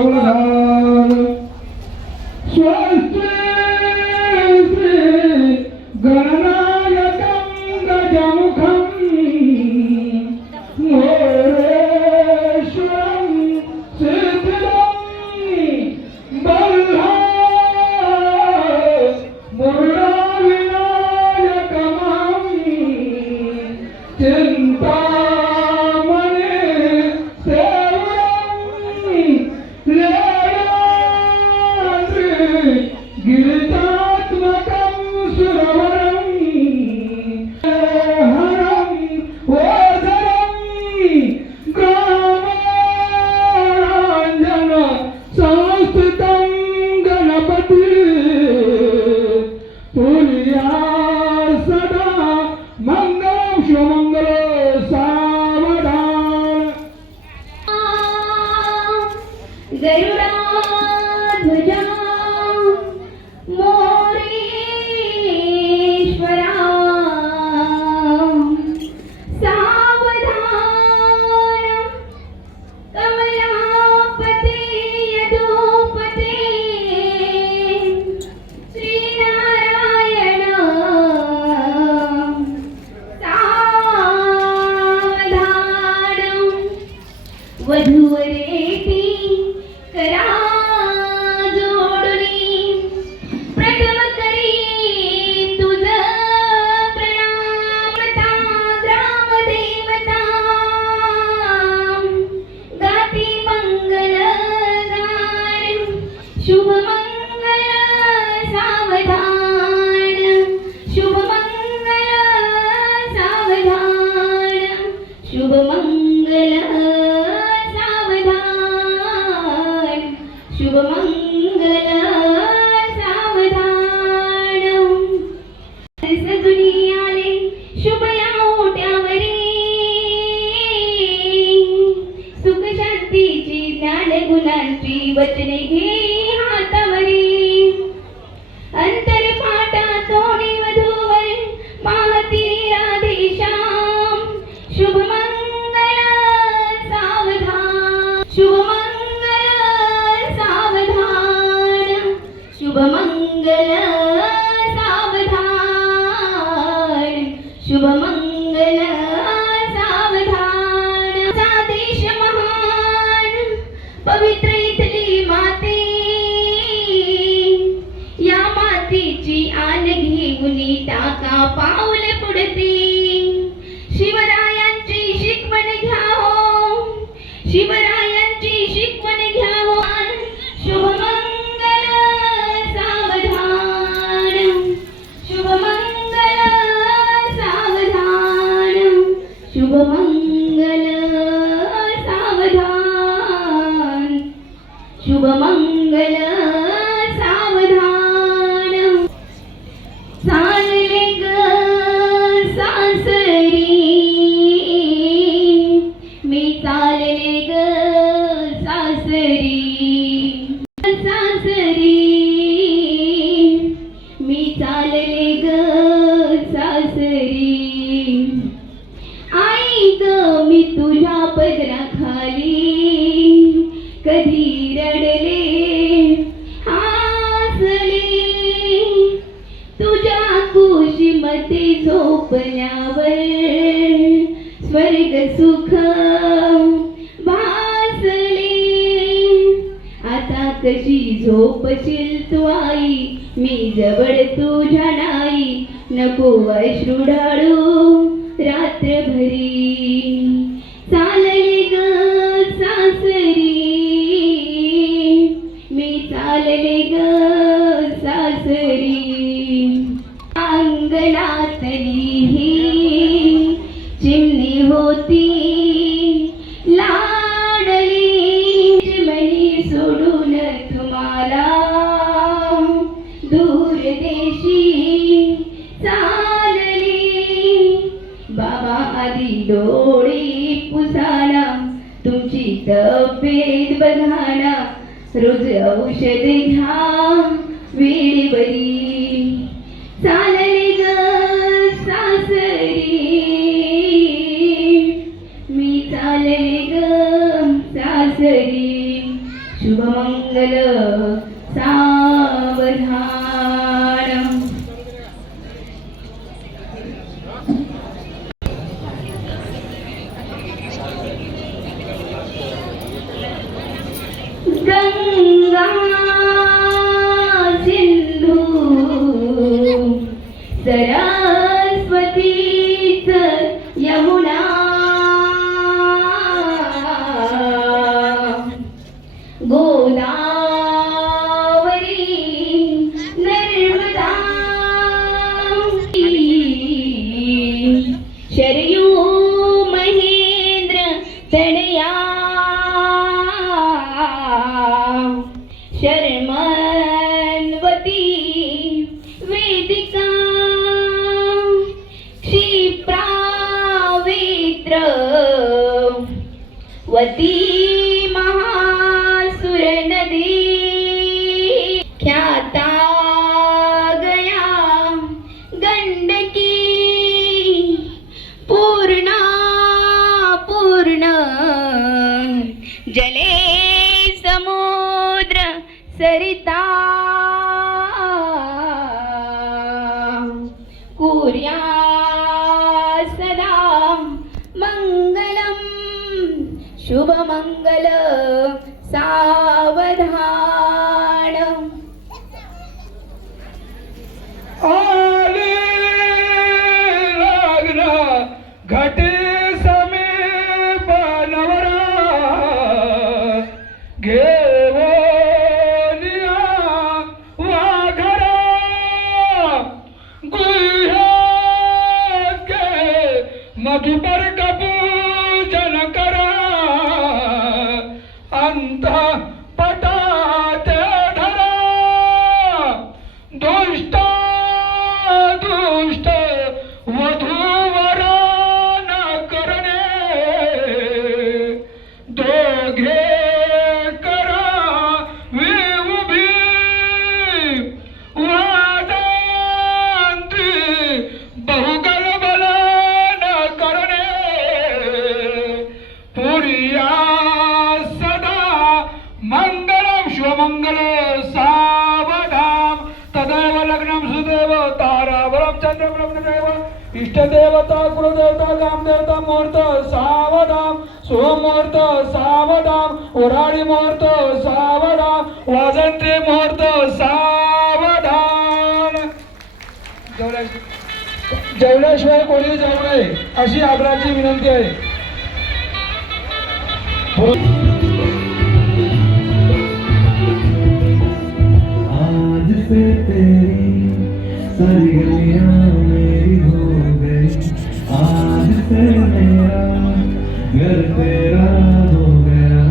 सावधान स्वस्ति श्री गणनायकं गजमुखं मोरेश्वरं सिद्धिदं बल्हार मुरळाविनायकमं चिंतामणि गिरितात्मकं सुरवरं हरं ओझरं ग्रामाञ्जन संस्थितं गणपति तुल्या सदा मंगलं शुभमंगलं सावधान गरुडाध्वजा मोरेश्वरा सावधान कमलापते यदुपते श्रीनारायण सावधान वधूवरेती करा जोडली प्रथम करी तुझ प्रणामता ग्रामदेवता गाती मंगल गान शुभमंगल सावधान शुभमंगल सावधान शुभमंगल सावधान शुभमंगल सावधान सजुनी आले शुभ या ओट्यावरी सुख शांतीची ज्ञान गुणांची वचने घे हातावरी अंतरपाटा तोडी वधूवर पाहती राधेश्याम शुभमंगल सावधान शुभमंगल सावधान शुभमंगल सावधान शुभमंगल सावधान सादेश महान पवित्र इथली माते या मातीची आन घेऊनी टाका पाऊल पुढती शिवरायांची शिकवण घ्या हो शिवरायांची शिकवण घ्या हो शुभमंगल सावधान शुभमंगल सावधान शुभमंगल सावधान शुभमंगल सावधान चालले ग सासरी मी चालले ग सासरी सासरी मी चालले ग सासरी आई ग मी तुझ्या पदराखाली कधी रडले हसले तुझ्या कुशीमध्ये झोपल्यावर स्वर्ग सुख भासले आता कशी झोपशील तू आई मी जवळ तुझ्या नाही नको अश्रू ढाळू रात्रभरी चालले ग सासरी मी चालले ग सासरी अंगणातली ही चिमणी होती लाडली मणी सोडून तुम्हाला दूर देशी चालली बाबा आधी डोळे पुसाना तुमची तब्येत बघाना रोज औषध घ्या वेळेवरी चालले ग सासरी मी चालले ग सासरी शुभमंगल सावधान. गंगा सिंधू सरस्वतीच यमुना गोदावरी नर्मदा शरयू महेंद्र तनया शर्मन्वती वेदिका क्षिप्रावेत्र वती महासुर नदी ख्याता गया गंडकी पूर्णा पूर्ण जले समुद्र सरिता कुर्या सदा मंगलम शुभमंगल सावधान. आले लग्न घटे समीप नवरा घेवोनिया वाघरा गुह्यके मधुपर पूजन करा अंत पटाते धरा दुष्ट दुष्ट वधूवरा न करणे दोघे करा विउभी वादांती बहुगल बल न करणे पुरिया मंगलम शिवमंगल सावधाम तदैव लग्नम सुदेव ताराबलम चंद्रबलम देव इष्टदेवता कुलदेवता कामदेवता मुहूर्त सावधाम सुमुहूर्त सावधाम उराळी मुहूर्त सावधाम वाजंत्री मुहूर्त सावधान. जेवल्याशिवाय कोणी जाऊ नये अशी आग्रहाची विनंती आहे. आज से तेरी सारी गलियां मेरी हो गई. आज से मेरा घर तेरा हो गया.